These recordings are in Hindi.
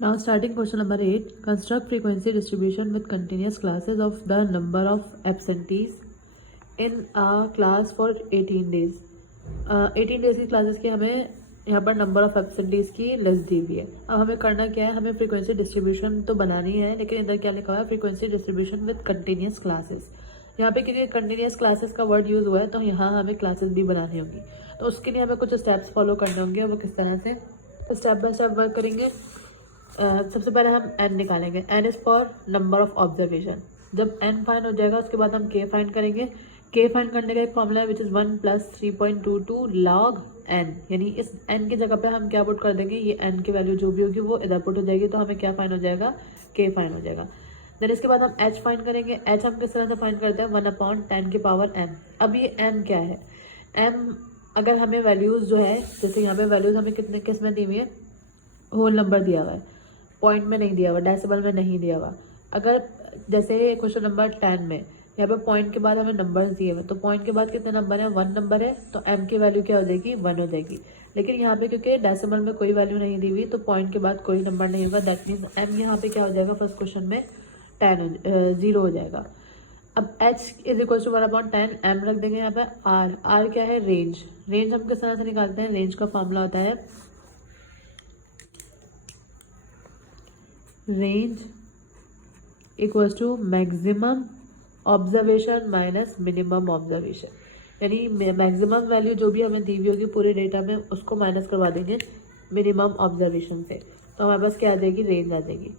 Now starting question number 8, construct frequency distribution with continuous classes of the number of absentees in a class for 18 days. 18 days की क्लासेस की हमें यहाँ पर नंबर ऑफ एब्सेंटीज की लिस्ट दी हुई है। अब हमें करना क्या है, हमें फ्रीक्वेंसी डिस्ट्रीब्यूशन तो बनानी है, लेकिन इधर क्या लिखा हुआ है, frequency distribution with continuous classes. यहाँ पे क्योंकि कंटिन्यूस क्लासेस का वर्ड यूज हुआ है तो यहाँ हमें क्लासेस भी बनानी होंगी, तो उसके लिए हमें कुछ स्टेप्स फॉलो करने होंगे। वो किस तरह से, स्टेप बाय स्टेप वर्क करेंगे। सबसे पहले हम n निकालेंगे। n is for number of observation. जब n फाइंड हो जाएगा उसके बाद हम k फाइंड करेंगे। k फाइंड करने का एक फॉर्मूला है विच इज 1 + 3.22 log n, यानी इस n की जगह पे हम क्या पुट कर देंगे, ये n की वैल्यू जो भी होगी वो इधर पुट हो जाएगी, तो हमें क्या फाइंड हो जाएगा, k फाइंड हो जाएगा। देन इसके बाद हम h फाइंड करेंगे। h हम किस तरह से फाइंड करते हैं, 1/10⁻m। अब ये m क्या है, m अगर हमें वैल्यूज जो है, जैसे यहाँ पे वैल्यूज हमें कितने किस में दी हुई है, होल नंबर दिया हुआ है, पॉइंट में नहीं दिया हुआ, डेसिमल में नहीं दिया हुआ। अगर जैसे क्वेश्चन नंबर 10 में यहाँ पे पॉइंट के बाद हमें नंबर्स दिए हुए, तो पॉइंट के बाद कितने नंबर है, 1 नंबर है, तो m की वैल्यू क्या हो जाएगी, 1 हो जाएगी। लेकिन यहाँ पे क्योंकि डेसिमल में कोई वैल्यू नहीं दी हुई, तो पॉइंट के बाद कोई नंबर नहीं होगा, दैट मीन्स m यहाँ पे क्या हो जाएगा, फर्स्ट क्वेश्चन में 0 हो जाएगा। अब h is equal to 1/10, m रख देंगे यहाँ पे। r क्या है, रेंज। रेंज हम किस तरह से निकालते हैं, रेंज का फॉर्मूला होता है range equals to maximum observation minus minimum observation, यानी मैक्सिमम वैल्यू जो भी हमें दी हुई होगी पूरे डेटा में उसको माइनस करवा देंगे मिनिमम ऑब्जर्वेशन से, तो हमारे पास क्या आ जाएगी, रेंज आ जाएगी।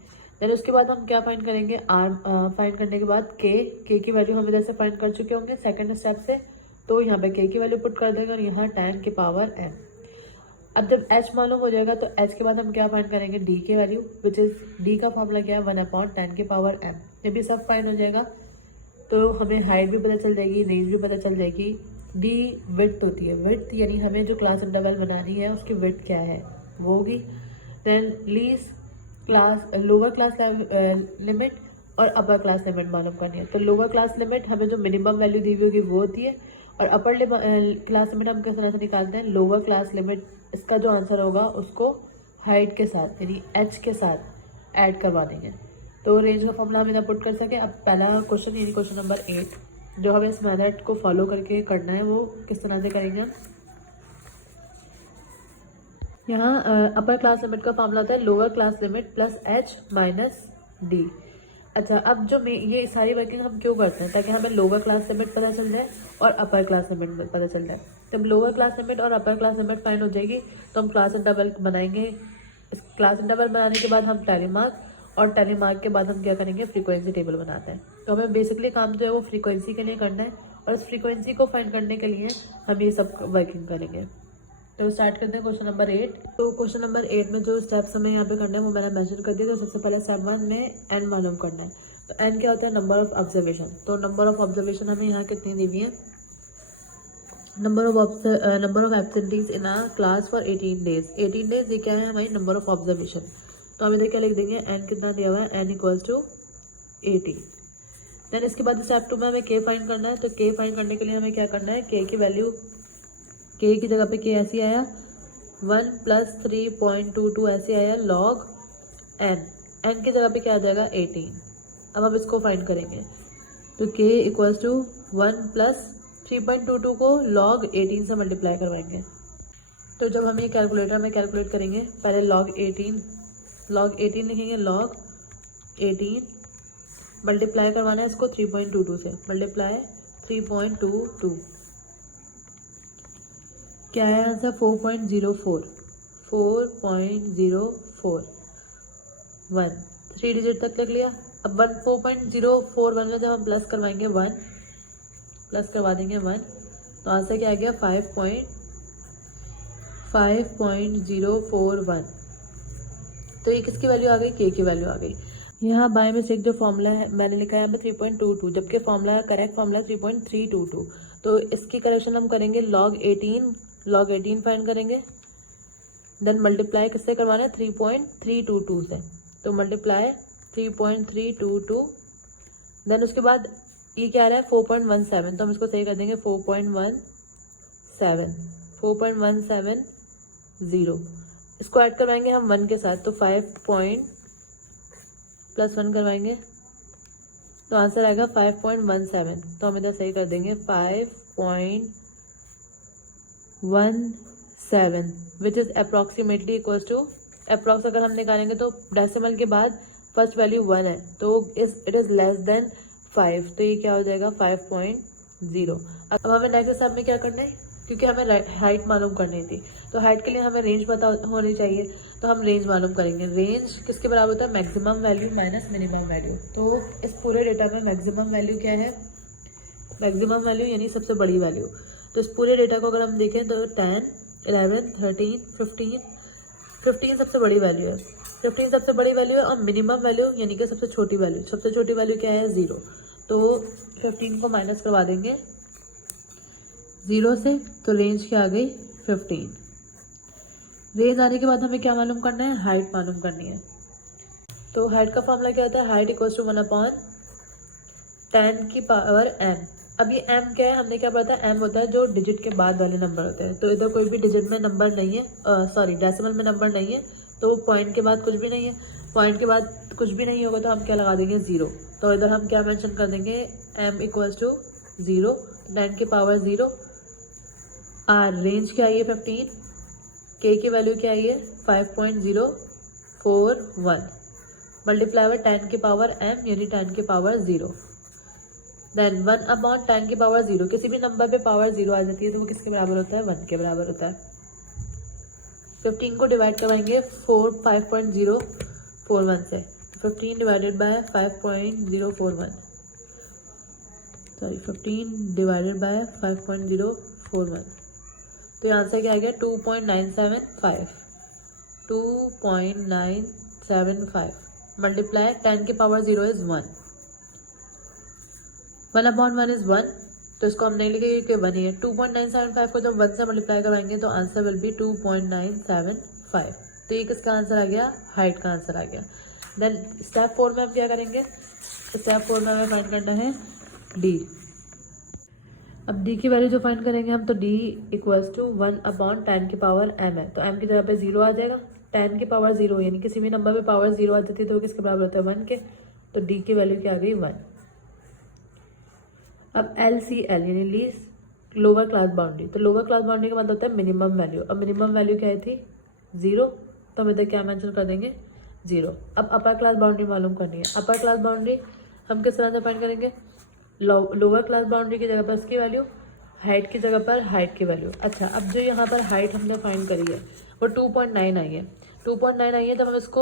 देन उसके बाद हम क्या फाइंड करेंगे, आर फाइंड करने के बाद के की वैल्यू हम इधर से फाइंड कर चुके होंगे सेकंड स्टेप से, तो यहाँ पे के की वैल्यू पुट कर देंगे और यहाँ 10⁻m। अब जब h मालूम हो जाएगा तो h के बाद हम क्या फाइंड करेंगे, d की वैल्यू, विच इज d का फॉर्मूला क्या है, 1/10⁻m। जब ये सब फाइंड हो जाएगा तो हमें हाइट भी पता चल जाएगी, रेंज भी पता चल जाएगी। d विड्थ होती है, विड्थ यानी हमें जो क्लास इंटरवल बनानी है उसकी विड्थ क्या है वो होगी। Then least class, lower class limit और अपर क्लास लिमिट मालूम करनी है। तो लोअर क्लास लिमिट हमें जो मिनिमम वैल्यू दी हुई होगी वो होती है, और अपर क्लास लिमिट हम किस तरह से निकालते हैं, लोअर क्लास लिमिट, इसका जो आंसर होगा उसको हाइट के साथ यानी h के साथ ऐड करवा देंगे, तो रेंज का फॉर्मूला हम इधर पुट कर सके। अब पहला क्वेश्चन यानी क्वेश्चन नंबर 8 जो हमें इस मेथड को फॉलो करके करना है वो किस तरह से करेंगे। यहाँ अपर क्लास लिमिट का फॉर्मूला होता है lower class limit plus h minus d। अच्छा, अब जो ये सारी वर्किंग हम क्यों करते हैं, ताकि हमें लोअर क्लास लिमिट पता चल जाए और अपर क्लास लिमिट पता चल जाए। जब लोअर क्लास लिमिट और अपर क्लास लिमिट फाइंड हो जाएगी तो हम क्लास इंटरवल बनाएंगे। इस क्लास इंटरवल बनाने के बाद हम टैली मार्क, और टैली मार्क के बाद हम क्या करेंगे, फ्रीक्वेंसी टेबल बनाते हैं। तो हमें बेसिकली काम जो है वो फ्रीक्वेंसी के लिए करना है, और इस फ्रीक्वेंसी को फाइंड करने के लिए हम ये सब वर्किंग करेंगे। तो स्टार्ट करते हैं क्वेश्चन नंबर 8। तो क्वेश्चन नंबर 8 में जो स्टेप्स हमें यहाँ पे करना है वो मैंने मेंशन कर दिया। तो सबसे पहले स्टेप 1 में n मालूम करना है। तो n क्या होता है, नंबर ऑफ ऑब्जर्वेशन। तो नंबर ऑफ ऑब्जर्वेशन हमें यहाँ कितनी दी हुई है, number of absentees in a class for 18 days. 18 days ये क्या है, हमारी नंबर ऑफ ऑब्जर्वेशन। तो हम इधर क्या लिख देंगे, n कितना दिया हुआ है, n इक्वल्स टू 18। देन इसके बाद स्टेप 2 में हमें k फाइंड करना है। तो k फाइंड करने के लिए हमें क्या करना है, k की वैल्यू, k की जगह पे k ऐसी आया 1 + 3.22 ऐसे आया log n, n की जगह पे क्या आ जाएगा 18। अब हम इसको फाइंड करेंगे। तो k इक्वल्स टू 1 + 3.22 को log 18 से मल्टीप्लाई करवाएंगे। तो जब हम ये कैलकुलेटर में कैलकुलेट करेंगे, पहले log 18 लिखेंगे, log 18 मल्टीप्लाई करवाना है इसको 3.22 से, मल्टीप्लाई 3.22 क्या है आंसर, 4.04 1 3 डिजिट तक लिख लिया। अब 4.041 में जब हम प्लस करवाएंगे 1 प्लस करवा देंगे 1, तो आंसर क्या आ गया 5.041। तो ये किसकी वैल्यू आ गई, के की वैल्यू आ गई। यहाँ बाय में से जो फॉर्मूला है मैंने लिखा है यहाँ पे 3.22, जबकि फॉर्मूला करेक्ट फॉर्मूला 3.322। तो इसकी करेक्शन हम करेंगे log 18 फाइंड करेंगे। देन मल्टीप्लाई किससे करवाना है, 3.322 से, तो मल्टीप्लाई 3.322। देन उसके बाद ये क्या आ रहा है 4.17, तो हम इसको सही कर देंगे 4.17 4.170। इसको ऐड करवाएंगे हम 1 के साथ, तो 5 पॉइंट प्लस 1 करवाएंगे तो आंसर आएगा 5.17। तो हम इधर सही कर देंगे 5.17 which is approximately equals to, approx अगर हम निकालेंगे तो डेसिमल के बाद फर्स्ट वैल्यू 1 है तो इट इज़ लेस देन 5, तो ये क्या हो जाएगा 5.0। अब हमें नेक्स्ट स्टेप में क्या करना है, क्योंकि हमें हाइट मालूम करनी थी तो हाइट के लिए हमें रेंज पता होनी चाहिए, तो हम रेंज मालूम करेंगे। रेंज किसके बराबर होता है, maximum value minus minimum value. तो इस पूरे डेटा में मैक्सिमम वैल्यू क्या है, मैक्सिमम वैल्यू यानी सबसे बड़ी वैल्यू। तो इस पूरे डेटा को अगर हम देखें तो 10, 11, 13, 15 सबसे बड़ी वैल्यू है, 15 सबसे बड़ी वैल्यू है। और मिनिमम वैल्यू यानी कि सबसे छोटी वैल्यू, सबसे छोटी वैल्यू क्या है 0। तो 15 को माइनस करवा देंगे 0 से, तो रेंज क्या आ गई 15। रेंज आने के बाद हमें क्या मालूम करना है, हाइट मालूम करनी है। तो हाइट का फॉर्मूला क्या होता है, हाइट इक्वल्स टू 1/10 की पावर m। अब ये m क्या है, हमने क्या पढ़ा था, m होता है जो डिजिट के बाद वाले नंबर होते हैं। तो इधर कोई भी डिजिट में नंबर नहीं है, सॉरी डेसिमल में नंबर नहीं है, तो पॉइंट के बाद कुछ भी नहीं है। पॉइंट के बाद कुछ भी नहीं होगा तो हम क्या लगा देंगे 0। तो इधर हम क्या मेंशन कर देंगे, m इक्वल्स टू 0, 10 की पावर 0। r रेंज क्या आई है 15, k की वैल्यू क्या आई है 5.041 मल्टीप्लाई बाय 10 की पावर m यानी 10 की पावर 0। देन 1/10 की पावर 0, किसी भी नंबर पे पावर 0 आ जाती है तो वो किसके बराबर होता है, 1 के बराबर होता है। 15 को डिवाइड करवाएंगे 5.041 से, 15 divided by 5.041, sorry 15 divided by 5.041, तो ये आंसर क्या आ गया 2.975 मल्टीप्लाई 10 की पावर 0 इज 1, 1/1 इज 1, तो इसको हम नहीं लिखेंगे कि 1 ही है। 2.975 को जब 1 से मल्टीप्लाई करवाएंगे तो आंसर विल बी 2.975। तो ये किसका आंसर आ गया, हाइट का आंसर आ गया। देन स्टेप 4 में हम क्या करेंगे, स्टेप 4 में हमें फाइंड करना है डी। अब डी की वैल्यू जो फाइंड करेंगे हम, तो डी इक्वल्स टू 1/10 की पावर m है, तो m की जगह पे 0 आ जाएगा। 10 की पावर 0 यानी किसी भी नंबर पे पावर 0 आ जाती है तो वो किसके बराबर होता है 1 के, तो डी की वैल्यू क्या आ गई 1। अब LCL यानी लीस्ट लोअर क्लास बाउंड्री, तो लोअर क्लास बाउंड्री का मतलब होता है मिनिमम वैल्यू। अब मिनिमम वैल्यू क्या थी 0, तो हम इधर क्या मेंशन कर देंगे 0। अब अपर क्लास बाउंड्री मालूम करनी है। अपर क्लास बाउंड्री हम किस तरह से फाइंड करेंगे, लोअर क्लास बाउंड्री की जगह पर उसकी वैल्यू, हाइट की जगह पर हाइट की वैल्यू। अच्छा, अब जो यहाँ पर हाइट हमने फाइंड करी है वो 2.9 आई है, 2.9 आई है, तो हम इसको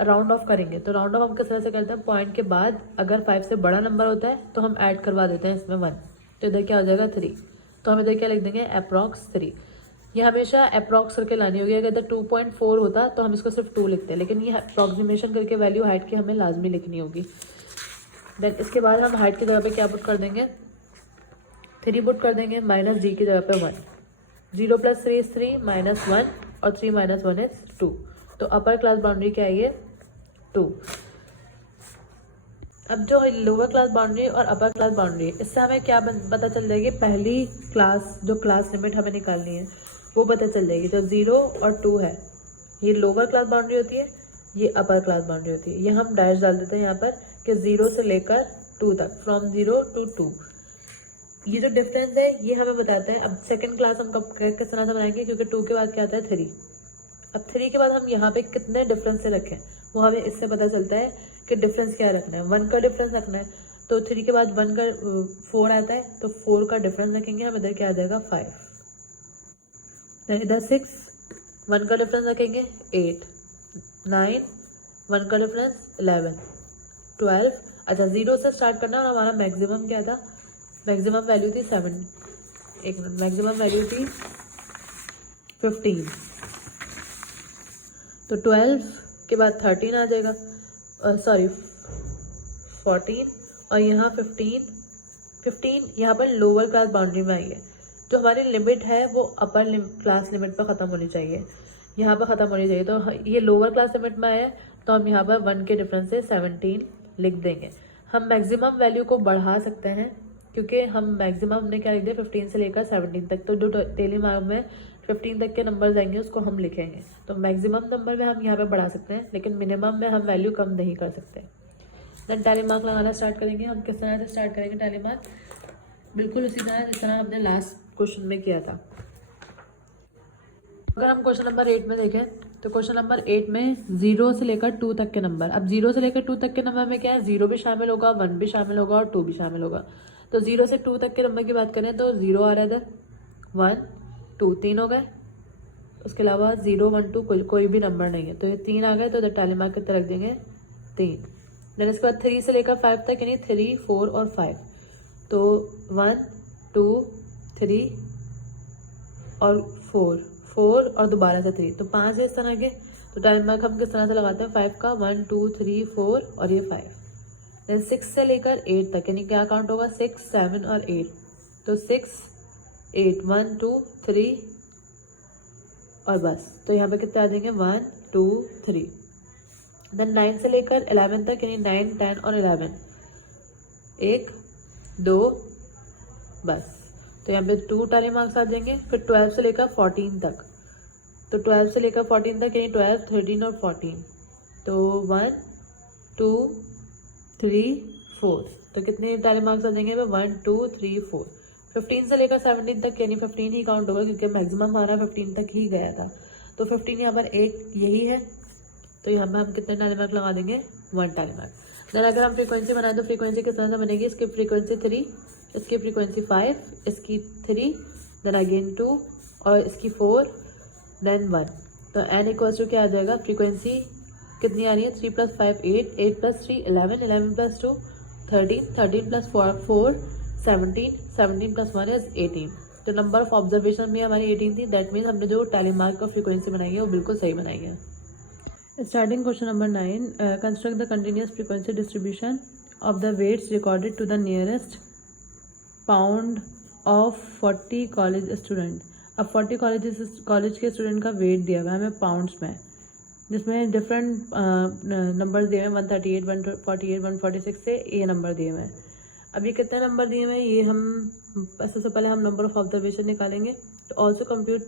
राउंड ऑफ करेंगे। तो राउंड ऑफ हम किस तरह से करते हैं, पॉइंट के बाद अगर 5 से बड़ा नंबर होता है तो हम ऐड करवा देते हैं इसमें 1, तो इधर क्या हो जाएगा 3। तो हम इधर क्या लिख देंगे अप्रॉक्स 3। ये हमेशा अप्रॉक्स करके लानी होगी, अगर इधर 2.4 होता तो हम इसको सिर्फ 2 लिखते हैं, लेकिन ये अप्रॉक्सीमेशन करके वैल्यू हाइट की हमें लाजमी लिखनी होगी। देन इसके बाद हम हाइट की जगह पे क्या पुट कर देंगे, 3 पुट कर देंगे, माइनस जी की जगह पे 1। 0 + 3 इज 3, -1 और 3 - 1 इज 2। तो अपर क्लास बाउंड्री क्या है ये 2। अब जो लोअर क्लास बाउंड्री और अपर क्लास बाउंड्री, इससे हमें क्या पता चल जाएगी, पहली क्लास जो क्लास लिमिट हमें निकालनी है वो पता चल जाएगी। जो 0 और 2 है ये लोअर क्लास बाउंड्री होती है, ये अपर क्लास बाउंड्री होती है। ये हम डैश डाल देते हैं यहाँ पर कि 0 से लेकर 2 तक, फ्रॉम 0 to 2। ये जो डिफरेंस है ये हमें बताता है। अब सेकंड क्लास हम कब किस तरह से बनाएंगे, क्योंकि 2 के बाद क्या आता है 3। अब 3 के बाद हम यहाँ पे कितने डिफरेंस से रखें वो हमें इससे पता चलता है कि डिफरेंस क्या रखना है। 1 का डिफरेंस रखना है, तो 3 के बाद 1 का 4 आता है, तो 4 का डिफरेंस रखेंगे हम, इधर क्या आ जाएगा 5। इधर 6, 1 का डिफरेंस रखेंगे 8, 9, 1 का डिफरेंस 11, 12। अच्छा, 0 से स्टार्ट करना, और हमारा मैक्सिमम क्या था, मैक्सिमम वैल्यू थी 7, एक मिनट, मैक्सिमम वैल्यू थी 15। तो 12 के बाद 13 आ जाएगा, सॉरी 14, और यहाँ 15 यहाँ पर लोअर क्लास बाउंड्री में आई है। जो हमारी लिमिट है वो अपर क्लास लिमिट पर ख़त्म होनी चाहिए, यहाँ पर ख़त्म होनी चाहिए। तो ये लोअर क्लास लिमिट में आया है, तो हम यहाँ पर 1 के डिफरेंस से 17 लिख देंगे। हम मैक्सिमम वैल्यू को बढ़ा सकते हैं, क्योंकि हम मैक्सिमम हमने क्या लिख दिया 15 से लेकर 17 तक। तो जो डेली मार्क में 15 तक के नंबर आएंगे उसको हम लिखेंगे। तो मैक्सिमम नंबर में हम यहाँ पे बढ़ा सकते हैं, लेकिन मिनिमम में हम वैल्यू कम नहीं कर सकते। देन टैली मार्क लगाना स्टार्ट करेंगे। हम किस तरह से स्टार्ट करेंगे टैली मार्क? बिल्कुल उसी तरह जिस तरह हमने लास्ट क्वेश्चन में किया था। अगर हम क्वेश्चन नंबर 8 में देखें तो क्वेश्चन नंबर 8 में 0 से लेकर 2 तक के नंबर। अब 0 से लेकर 2 तक के नंबर में क्या है, 0 भी शामिल होगा, 1 भी शामिल होगा और 2 भी शामिल होगा। तो 0 से 2 तक के नंबर की बात करें तो 0 आ रहा है इधर, 1 2 3 हो गए। उसके अलावा 0 1 2 कोई भी नंबर नहीं है, तो ये 3 आ गए। तो इधर टैली मार्क कितना रख देंगे, 3। देन इसके बाद 3 से लेकर 5 तक यानी 3 4 और 5। तो 1 2 3 और 4 और दोबारा से 3, तो 5 है इस तरह के। तो टैली मार्क हम किस तरह से लगाते हैं, 5 का 1 2 3 4 और ये 5। देन 6 से लेकर 8 तक यानी क्या काउंट होगा, 6 7 और 8। तो 6 8 1 2 3 और बस। तो यहाँ पे कितने आ जाएंगे, 1 2 3। देन 9 से लेकर 11 तक यानी 9 10 और 11, 1 2 बस। तो यहाँ पे 2 टैली मार्क्स आ जाएंगे। फिर 12 से लेकर 14 तक, तो 12 से लेकर 14 तक यानी 12 13 और 14। तो 1 2 3 4, तो कितने टैली मार्क्स आ जाएंगे, 1 2 3 4। 15 से लेकर 17 तक यानी 15 ही काउंट होगा क्योंकि मैक्सिमम हमारा 15 तक ही गया था। तो 15 यहाँ पर 8 यही है। तो यहाँ पर हम कितने टैली मार्क लगा देंगे, 1 टैली मार्क। देन अगर हम फ्रीक्वेंसी बनाएं तो फ्रीक्वेंसी किस तरह से बनेगी, इसकी फ्रीक्वेंसी 3, इसकी फ्रीक्वेंसी 5, इसकी 3, देन अगेन 2 और इसकी 4, देन 1। तो n इक्वल्स टू क्या आ जाएगा, फ्रीक्वेंसी कितनी आ रही है, 3 + 5 8, 8 + 3 11, 11 + 2 13, 13 + 4 17, 17 + 1 इज 18। तो नंबर ऑफ ऑब्जर्वेशन भी हमारी 18 थी। दैट मीन्स हमने जो टैली मार्क का फ्रीक्वेंसी बनाई है वो बिल्कुल सही बनाई है। Starting question number 9, construct the continuous frequency distribution of the weights recorded to the nearest pound of 40 college student. अब 40 कॉलेज के स्टूडेंट का वेट दिया हुआ है हमें पाउंड्स में, जिसमें डिफरेंट नंबर दिए हुए हैं, 138 148 146 से ये नंबर दिए हुए हैं। अब ये कितने नंबर दिए हुए हैं, ये हम सबसे पहले हम नंबर ऑफ ऑब्जर्वेशन निकालेंगे। तो ऑल्सो कंप्यूट,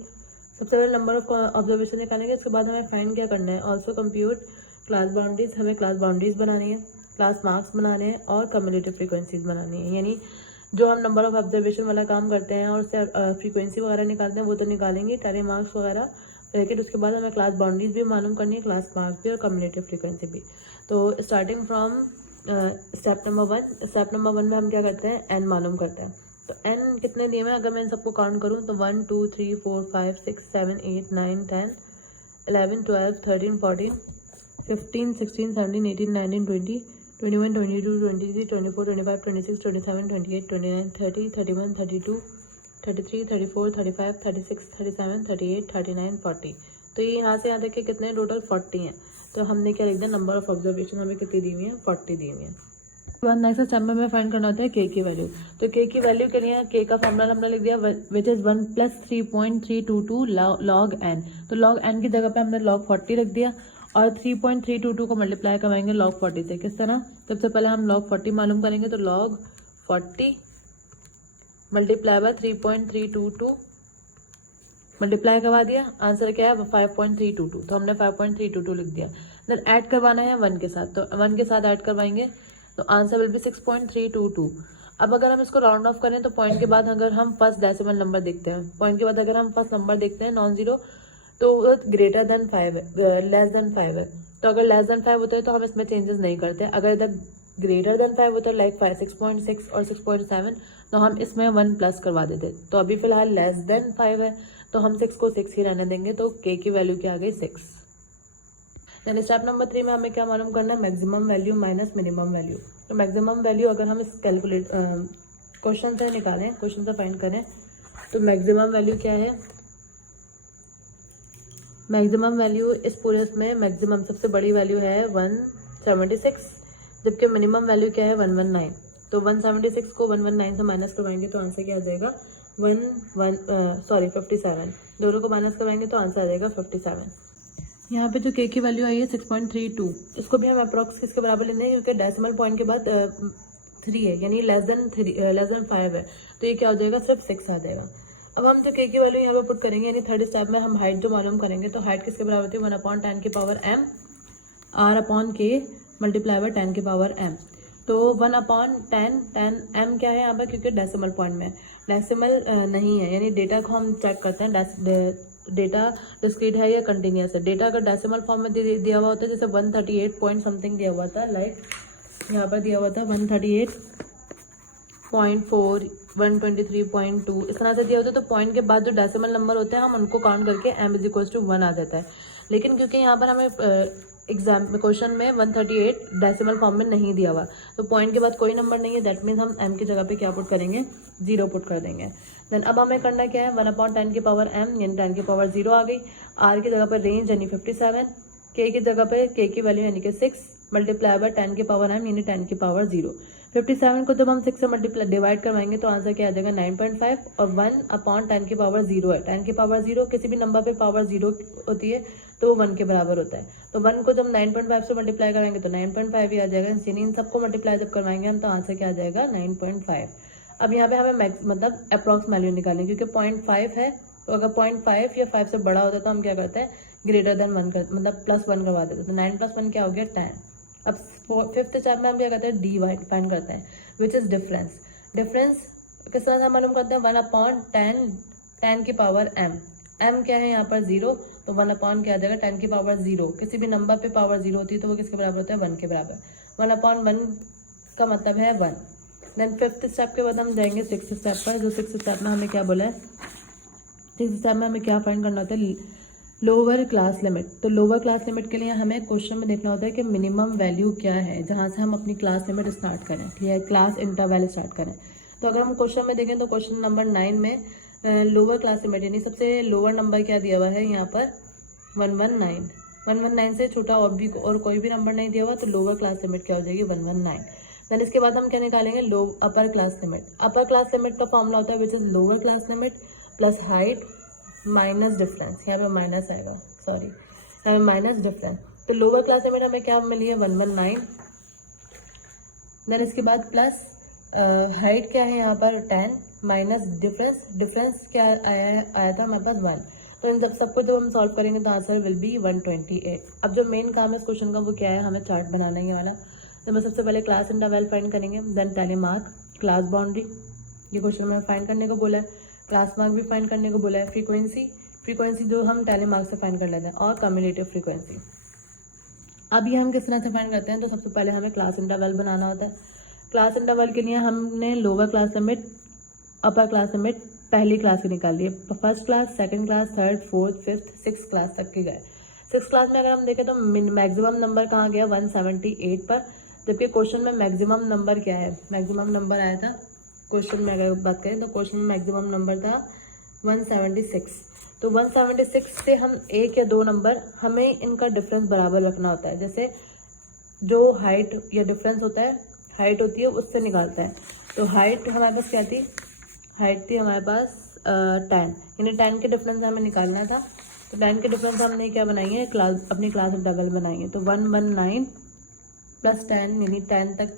सबसे पहले नंबर ऑफ ऑब्जर्वेशन निकालेंगे। उसके बाद हमें फाइंड क्या करना है, ऑल्सो कंप्यूट क्लास बाउंड्रीज। हमें क्लास बाउंड्रीज बनानी है, क्लास मार्क्स बनाने हैं और कम्युलेटिव फ्रीक्वेंसीज बनानी है। यानी जो हम नंबर ऑफ ऑब्जर्वेशन वाला काम करते हैं और उससे फ्रीक्वेंसी वगैरह निकालते हैं वो तो निकालेंगे, टैली मार्क्स वगैरह, लेकिन उसके बाद हमें क्लास बाउंड्रीज भी मालूम करनी है, क्लास मार्क्स भी और कम्युलेटिव फ्रीक्वेंसी भी। तो स्टार्टिंग फ्रॉम स्टेप नंबर 1 में हम क्या करते हैं, n मालूम करते हैं। तो n कितने दिए हुए हैं, अगर मैं इन सबको काउंट करूँ तो 1 2 3 4 5 6 7 8 9 10 11 12 13 14 15 16 17 18 19 20 21 22 23 24 25 26 27 28 29 30 31 32 33 34 35 36 37 38 39 40। तो ये यहाँ से यहाँ तक के कितने टोटल 40 हैं। तो हमने क्या लिख दिया, नंबर ऑफ ऑब्जर्वेशन हमें कितनी दी हुई है, 40 दी हुई है। उसके बाद नेक्स्ट स्टेप में हमें फाइंड करना होता है k की वैल्यू। तो k की वैल्यू के लिए k का फॉर्मूला हमने लिख दिया विच इज 1 + 3.322 log n। तो log n की जगह पे हमने log 40 रख दिया और 3.322 को मल्टीप्लाई करवाएंगे log 40 से। किस तरह, सबसे पहले हम log 40 मालूम करेंगे। तो log 40 मल्टीप्लाई बाय 3.322 मल्टीप्लाई करवा दिया, आंसर क्या है 5.322। तो हमने 5.322 लिख दिया। देन ऐड करवाना है 1 के साथ, तो 1 के साथ ऐड करवाएंगे तो आंसर विल बी 6.322। अब अगर हम इसको राउंड ऑफ करें तो पॉइंट के बाद अगर हम फर्स्ट डेसिमल नंबर देखते हैं, पॉइंट के बाद अगर हम फर्स्ट नंबर देखते हैं नॉन जीरो, तो वो ग्रेटर देन 5 है, लेस देन 5 है। तो अगर लेस देन 5 होता है तो हम इसमें चेंजेस नहीं करते। अगर इधर ग्रेटर देन 5 होता है लाइक 6.6 और 6.7, तो हम इसमें 1 प्लस करवा देते। तो अभी फिलहाल लेस देन 5 है तो हम 6 को 6 ही रहने देंगे। तो k की वैल्यू क्या आ गई, 6। देन स्टेप नंबर 3 में हमें क्या मालूम करना है, maximum value minus minimum value. तो मैक्सिमम वैल्यू अगर हम इस कैलकुलेट क्वेश्चन से निकालें, क्वेश्चन से फाइंड करें, तो मैक्सिमम वैल्यू क्या है, मैक्सिमम वैल्यू इस पूरे में मैक्सिमम सबसे बड़ी वैल्यू है 176, जबकि मिनिमम वैल्यू क्या है 119। तो 176 को 119 से माइनस करवाएंगे तो आंसर क्या आ जाएगा 57। दोनों को माइनस करवाएंगे तो आंसर आ जाएगा 57। यहाँ पे जो k की वैल्यू आई है 6.32, इसको भी हम अप्रॉक्स किसके बराबर लेंगे क्योंकि डेसिमल पॉइंट के बाद 3 है, यानी लेस देन 5 है। तो ये क्या हो जाएगा, सिर्फ 6 आ जाएगा। अब हम जो के की वैल्यू यहाँ पे पुट करेंगे, यानी थर्ड स्टेप में हम हाइट जो मालूम करेंगे, तो हाइट किसके बराबर होती है 1/10 की power m r/k multiply by 10 की पावर m। तो 1/10 m क्या है यहाँ पर, क्योंकि डेसिमल पॉइंट में डेसिमल नहीं है, यानी डेटा को हम चेक करते हैं डेटा डिस्क्रीट है या कंटिन्यूस है। डेटा अगर डेसिमल फॉर्म में दिया हुआ होता है, जैसे 138 पॉइंट समथिंग दिया हुआ था, लाइक यहाँ पर दिया हुआ था 138.4 123.2 इस तरह से दिया होता है, तो पॉइंट के बाद जो डेसिमल नंबर होते हैं हम उनको काउंट करके m=1 आ जाता है। लेकिन क्योंकि यहाँ पर हमें एग्जाम क्वेश्चन में 138 डेसिमल फॉर्म में नहीं दिया हुआ, तो पॉइंट के बाद कोई नंबर नहीं है, दैट मीन्स हम m की जगह पे क्या पुट करेंगे, 0 पुट कर देंगे। देन अब हमें करना क्या है, 1/10 की पावर m यानी 10 की पावर 0 आ गई, r की जगह पर रेंज यानी 57, k की जगह पे k की वैल्यू यानी कि 6 मल्टीप्लाई बाय 10 की पावर m यानी 10 की पावर 0। 57 को जब हम 6 से मल्टीप्लाई डिवाइड करवाएंगे तो आंसर क्या आ जाएगा 9.5, और 1/10 की पावर 0 है। 10 की पावर 0 किसी भी नंबर पे पावर 0 होती है तो वो 1 के बराबर होता है, तो 1 को जब 9.5 से मल्टीप्लाई कराएंगे तो 9.5 ही आ जाएगा। यानी इन सबको मल्टीप्लाई जब करवाएंगे हम तो आंसर क्या आ जाएगा 9.5। अब यहाँ पे हमें मतलब अप्रॉक्स वैल्यू निकालेंगे, क्योंकि 0.5 है, तो अगर 0.5 या 5 से बड़ा होता है तो हम क्या करते हैं ग्रेटर देन 1 कर मतलब +1 करवा देते हैं, तो 9 + 1 क्या हो गया 10। अब फिफ्थ स्टेप में हम क्या करते हैं डी फाइंड करते हैं, विच इज डिफरेंस। डिफरेंस किस तरह से मालूम करते हैं, 1/10 की पावर m क्या है यहाँ पर 0, तो 1 क्या आ जाएगा 10 की पावर 0। किसी भी नंबर पे पावर 0 होती है तो वो किसके बराबर होता है 1 के बराबर। 1/1 का मतलब है 1। देन फिफ्थ स्टेप के बाद हम जाएंगे सिक्स स्टेप पर, जो सिक्स स्टेप में हमें क्या बोला है, सिक्स स्टेप में हमें क्या फाइंड करना होता है, लोअर क्लास लिमिट। तो लोअर क्लास लिमिट के लिए हमें क्वेश्चन में देखना होता है कि मिनिमम वैल्यू क्या है जहाँ से हम अपनी क्लास लिमिट स्टार्ट करें, ठीक है, क्लास इंटरवल स्टार्ट करें। तो अगर हम क्वेश्चन में देखें तो क्वेश्चन नंबर 9 में लोअर क्लास लिमिट यानी सबसे लोअर नंबर क्या दिया हुआ है यहाँ पर 119। 119 से छोटा और कोई भी नंबर नहीं दिया हुआ, तो लोअर क्लास लिमिट क्या हो जाएगी 119। देन इसके बाद हम क्या निकालेंगे अपर class limit. Upper class limit का फॉर्मूला होता है which is lower class limit plus height minus difference, यहाँ पे माइनस आएगा, सॉरी यहाँ पे माइनस डिफरेंस। तो लोअर क्लास लिमिट हमें क्या मिली है 119। देन इसके बाद प्लस हाइट क्या है यहाँ पर 10 माइनस डिफरेंस क्या आया था हमारे पास 1। तो इन सबको जब हम सॉल्व करेंगे तो आंसर विल बी 128। अब जो मेन काम है इस क्वेश्चन का वो क्या है, हमें चार्ट बनाना है ये वाला। तो मैं सबसे पहले क्लास इंटरवल फाइंड करेंगे, then tally mark, class boundary, ये क्वेश्चन में फाइंड करने को बोला है, क्लास मार्क भी फाइंड करने को बोला है, फ्रीक्वेंसी जो हम टैली मार्क से फाइंड कर लेते हैं, और कम्युलेटिव फ्रीक्वेंसी। अब ये हम किस तरह से फाइंड करते हैं, तो सबसे पहले हमें क्लास इंटरवल बनाना होता है। क्लास इंटरवल के लिए हमने lower class limit upper class limit पहली क्लास की निकाल ली, first class, second class, third, fourth, fifth, six class तक के गए। सिक्स क्लास में अगर हम देखें तो मैक्सिमम नंबर कहाँ गया 178 पर, जबकि क्वेश्चन में मैक्सिमम नंबर क्या है, मैक्सिमम नंबर आया था क्वेश्चन में, अगर बात करें तो क्वेश्चन में मैक्सिमम नंबर था 176। तो 176 से हम एक या दो नंबर, हमें इनका डिफरेंस बराबर रखना होता है। जैसे जो हाइट या डिफरेंस होता है, हाइट होती है उससे निकालते हैं। तो हाइट हमारे पास क्या थी, हाइट थी हमारे पास 10, यानी 10 के डिफरेंस हमें निकालना था। तो 10 के डिफरेंस हमने क्या बनाएंगे, अपनी क्लास इंटरवल बनाएंगे। तो 119 प्लस 10 यानी 10 तक।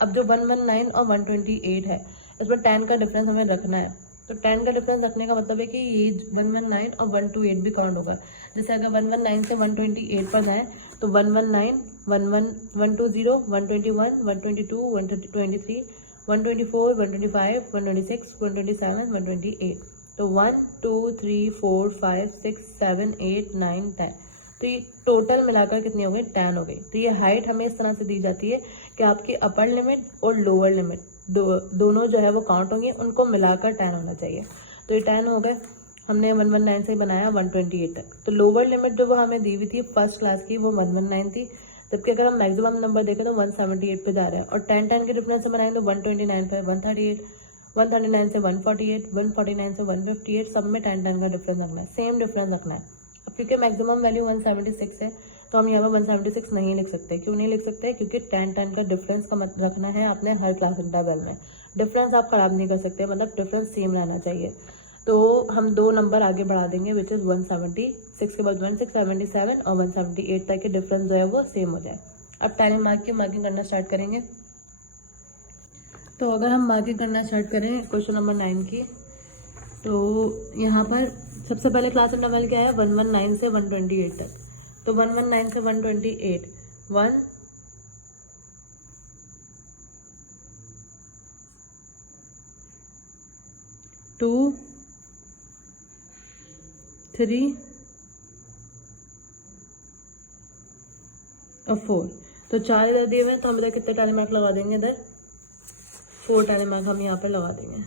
अब जो 119 और 128 है इसमें 10 का डिफरेंस हमें रखना है। तो 10 का डिफरेंस रखने का मतलब है कि ये 119 और 128 भी काउंट होगा। जैसे अगर 119 से 128 पर जाएँ तो 119 120 121 122 123 124 125 126 127 128। तो 1 2 3 4 5 6 7 8 9 10, तो ये टोटल मिलाकर कितनी हो गई 10 हो गई। तो ये हाइट हमें इस तरह से दी जाती है कि आपकी अपर लिमिट और लोअर लिमिट दोनों जो है वो काउंट होंगे, उनको मिलाकर 10 होना चाहिए। तो ये 10 हो गए, हमने 119 से बनाया 128 तक। तो लोअर लिमिट जो वो हमें दी हुई थी फर्स्ट क्लास की वो 119 थी, जबकि अगर हम मैक्सिमम नंबर देखें तो 178 पे जा रहा है। और 10 के डिफरेंस से बनाएंगे तो 129 पे 138, 139 से 148, 149 से 158, सब में 10 का डिफरेंस रखना है, सेम डिफरेंस रखना है। अब क्योंकि मैक्सिमम वैल्यू 176 है तो हम यहाँ पर 176 नहीं लिख सकते। क्यों नहीं लिख सकते, क्योंकि 10 का डिफरेंस का रखना है आपने हर क्लास इंटरवल में। डिफरेंस आप खराब नहीं कर सकते, मतलब डिफरेंस सेम रहना चाहिए। तो हम दो नंबर आगे बढ़ा देंगे विच इज़ 176 के बाद 1677 और 178 तक के डिफरेंस जो है वो सेम हो जाए। अब टैली मार्क की मार्किंग करना स्टार्ट करेंगे। तो अगर हम मार्किंग करना स्टार्ट करें क्वेश्चन नंबर 9 की, तो यहाँ पर सबसे पहले क्लास इंटरवल क्या है, 119 से 128 तक। तो 119 से 128, 1 2 3 और 4। तो 4 इधर दिए हुए हैं, तो हम इधर कितने टाइम मार्क लगा देंगे, इधर 4 टाइम मार्क हम यहाँ पे लगा देंगे।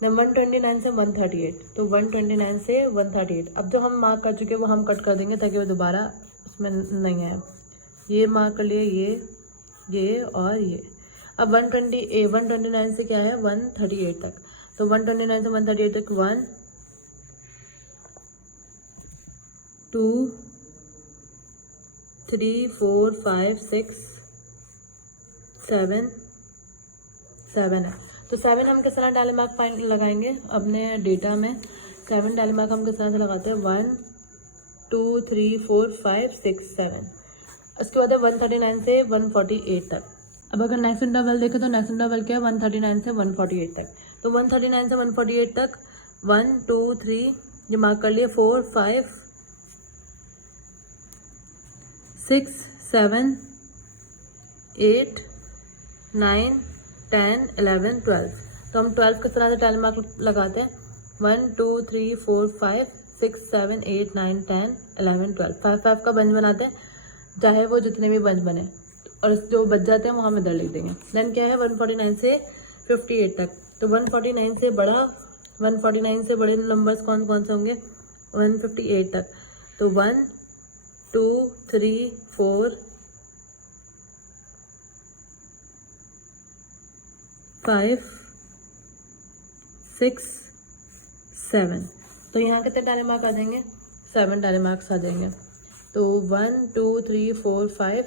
देन 129 से 138, तो 129 से 138। अब जो हम मार्क कर चुके हैं वो हम कट कर देंगे ताकि वो दोबारा उसमें नहीं आए। ये मार्क कर लिए, ये और ये। अब 129 से क्या है, 138 तक। तो 129 से 138 तक 1 2 3 4 5 6 7 है। तो 7 हम किस तरह डाले मार्क फाइन लगाएंगे अपने डेटा में। 7 डाले मार्क हम किस तरह से लगाते हैं, 1 2 3 4 5 6 7। उसके बाद है 139 से 148 तक। अब अगर नेक्स्ट इंटरवल देखें तो नेक्स्ट इंटरवल क्या है, 139 से 148 तक। तो 139 से 148 तक 1 2 3 जो मार्क कर लिए, 4 5 6 7 8 9 10 11 12। तो हम 12 किस तरह से टाइल मार्क लगाते हैं, 1 2 3 4 5 6 7 8 9 10 11 12। 5 का बंच बनाते हैं, चाहे वो जितने भी बंच बने, और जो बच जाते हैं वो हम इधर लिख देंगे। देन क्या है, 149 से 58 तक। तो 149 से बड़े नंबर्स कौन कौन से होंगे, 158 तक। तो 1 2 3 4 5 6 7। तो यहाँ कितने टाले मार्क आ जाएंगे, 7 टाले मार्क्स आ जाएंगे। तो 1 2 3 4 5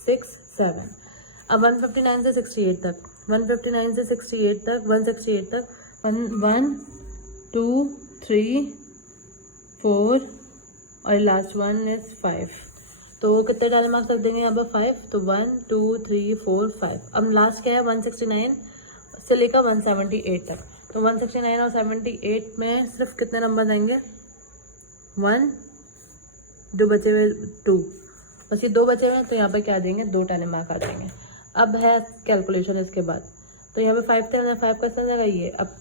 6 7। अब 159 से 68 तक, 159 से 68 तक 168 तक 1 2 3 4 और लास्ट वन इज 5। तो कितने टाले मार्क्स रख देंगे यहाँ पर, 5। तो 1 2 3 4 5। अब लास्ट क्या है, 169 से लेकर 178 तक। तो 169 और 78 में सिर्फ कितने नंबर आएंगे, 1, जो बचे हुए 2, बस ये 2 बचे हुए हैं। तो यहाँ पर क्या देंगे, 2 टाले मार्क आ जाएंगे। अब है कैलकुलेशन इसके बाद। तो यहाँ पे 5 थे, 5 का जाएगा ये। अब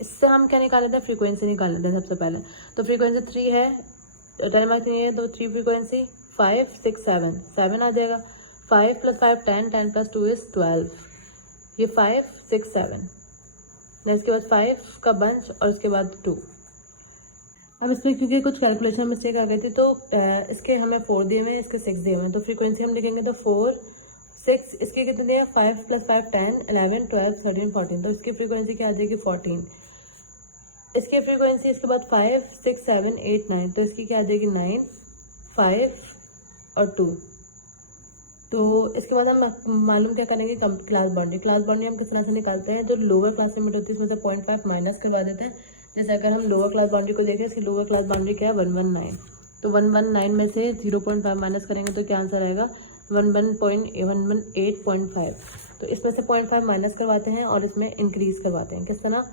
इससे हम क्या निकाल लेते हैं, फ्रीक्वेंसी निकाल लेते हैं सबसे पहले। तो फ्रीक्वेंसी 3 है, टाले मार्क नहीं है, तो 3 फ्रीक्वेंसी 5 6 7 आ जाएगा। 5 + 5 10, 10 + 2 इज 12। ये 5 6 7, इसके बाद 5 का बंच और इसके बाद 2। अब इसमें क्योंकि कुछ कैलकुलेशन मिस्टेक आ गई थी, तो इसके हमें 4 दिए हुए हैं, इसके 6 दिए हुए हैं। तो फ्रीक्वेंसी हम लिखेंगे तो 4 6, इसके कितने दिए, 5 + 5 10 11 12 13 14। तो इसकी फ्रीक्वेंसी क्या आ जाएगी, 14। इसकी फ्रीक्वेंसी इसके बाद 5 6 7 8 9, तो इसकी क्या आ जाएगी, 9 5 और 2। तो इसके बाद हम मालूम क्या करेंगे, क्लास बाउंड्री। क्लास बाउंड्री हम किस तरह से निकालते हैं, जो लोअर क्लास लिमिट होती है उसमें से 0.5 माइनस करवा देते हैं। जैसे अगर हम लोअर क्लास बाउंड्री को देखें, इसकी लोअर क्लास बाउंड्री क्या है, 119। तो 119 में से 0.5 माइनस करेंगे तो क्या आंसर आएगा, 118.5। तो इसमें से 0.5 माइनस करवाते हैं और इसमें इंक्रीज करवाते हैं। किस तरह,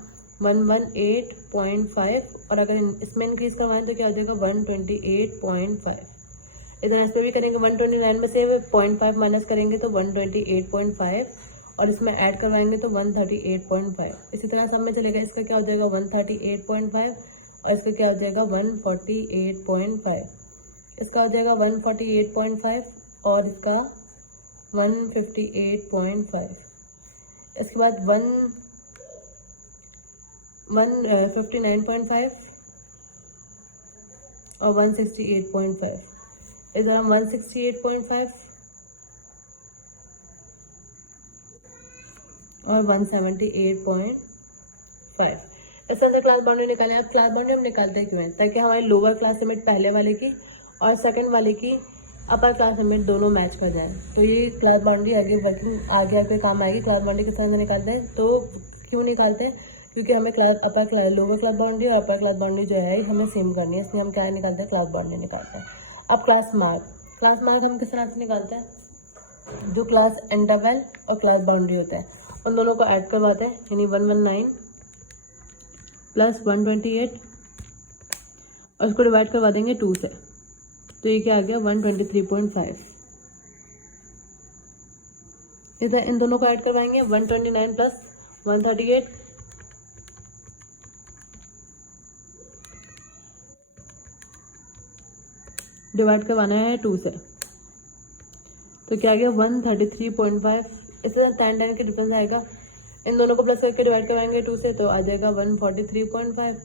118.5, और अगर इसमें इंक्रीज करवाएं तो क्या हो जाएगा, 128.5। इधर इस पर भी करेंगे, 129 में से 0.5 माइनस करेंगे तो 128.5, और इसमें ऐड करवाएंगे तो 138.5। इसी तरह सब में चलेगा। इसका क्या हो जाएगा, 138.5, और इसका क्या हो जाएगा, 148.5। इसका हो जाएगा 148.5 और इसका 158.5। इसके बाद 159.5 और 168.5। इधर हम 168.5 और 178.5। इस तरह से क्लास बाउंड्री निकालें। अब क्लास बाउंड्री हम निकालते क्यों हैं, ताकि हमारी लोअर क्लास लिमिट पहले वाले की और सेकंड वाले की अपर क्लास लिमिट दोनों मैच कर जाएं। तो ये क्लास बाउंड्री आगे वर्किंग आगे काम आएगी। क्लास बाउंड्री किस तरह से निकालते हैं, तो क्यों निकालते हैं, क्योंकि हमें लोअर क्लास बाउंड्री और अपर क्लास बाउंड्री जो है हमें सेम करनी है, इसलिए हम क्या निकालते हैं, क्लास बाउंड्री निकालते हैं। अब क्लास मार्क हम किस तरह से निकालते हैं, जो क्लास इंटरवल और क्लास बाउंड्री होता है उन दोनों को ऐड करवाते हैं, यानी 119 प्लस 128 और इसको डिवाइड करवा देंगे 2 से, तो ये क्या आ गया 123.5। इधर इन दोनों को ऐड करवाएंगे 129 प्लस 138 डिवाइड करवाना है 2 से, तो क्या आ गया 133.5। इससे 10 का डिफरेंस आएगा, इन दोनों को प्लस करके डिवाइड करवाएंगे 2 से, तो आ जाएगा 143.5।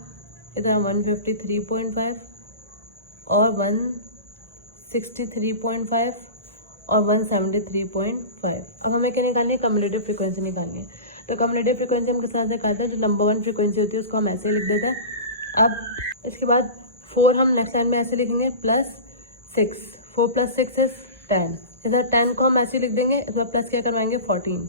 इधर 153.5 और 163.5 और 173.5। अब हमें क्या निकालनी है, कम्युलेटिव फ्रीक्वेंसी निकालनी है। तो कम्युलेटिव फ्रीक्वेंसी हम किस तरह से निकालते हैं, जो नंबर 1 फ्रीक्वेंसी होती है उसको हम ऐसे लिख देते हैं। अब इसके बाद 4 हम नेक्स्ट टाइम में ऐसे लिखेंगे प्लस 6, 4 + 6 इज 10। इधर 10 को हम ऐसे लिख देंगे, इस बार प्लस क्या करवाएंगे 14।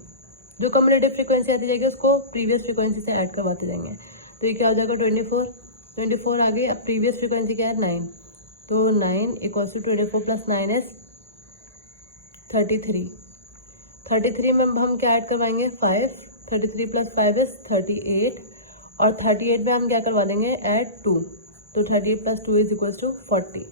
जो कम्युलेटिव फ्रीक्वेंसी आती जाएगी उसको प्रीवियस फ्रीक्वेंसी से ऐड करवाते जाएंगे, तो ये क्या हो जाएगा 24 आ गई। अब प्रीवियस फ्रीक्वेंसी क्या है 9, तो 9 = 24 + 9 इज 33। 33 में हम क्या ऐड करवाएंगे 5, 33 + 5 इज 38 और 38 में हम क्या करवा देंगे ऐड 2, तो 38 + 2 = 40।